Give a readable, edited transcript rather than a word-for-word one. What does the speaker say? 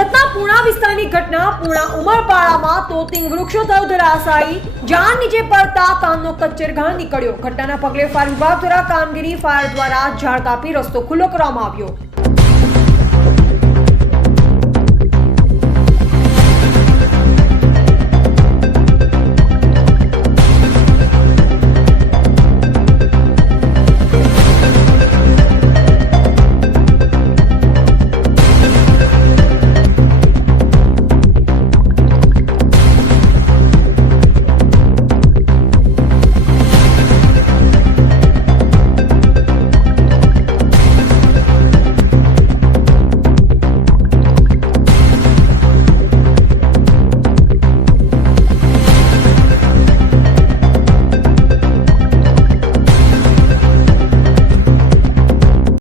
સુરતના પૂણા વિસ્તારની ઘટના. પૂણા ઉમરપાડામાં તોતિંગ વૃક્ષો થયો ધરાશાયી. ઝાડ નીચે પડતા કાનનો કચ્ચરઘાણ નીકળ્યો. ઘટનાના પગલે ફાયર વિભાગ દ્વારા કામગીરી. ફાયર દ્વારા ઝાડ કાપી રસ્તો ખુલ્લો કરવામાં આવ્યો.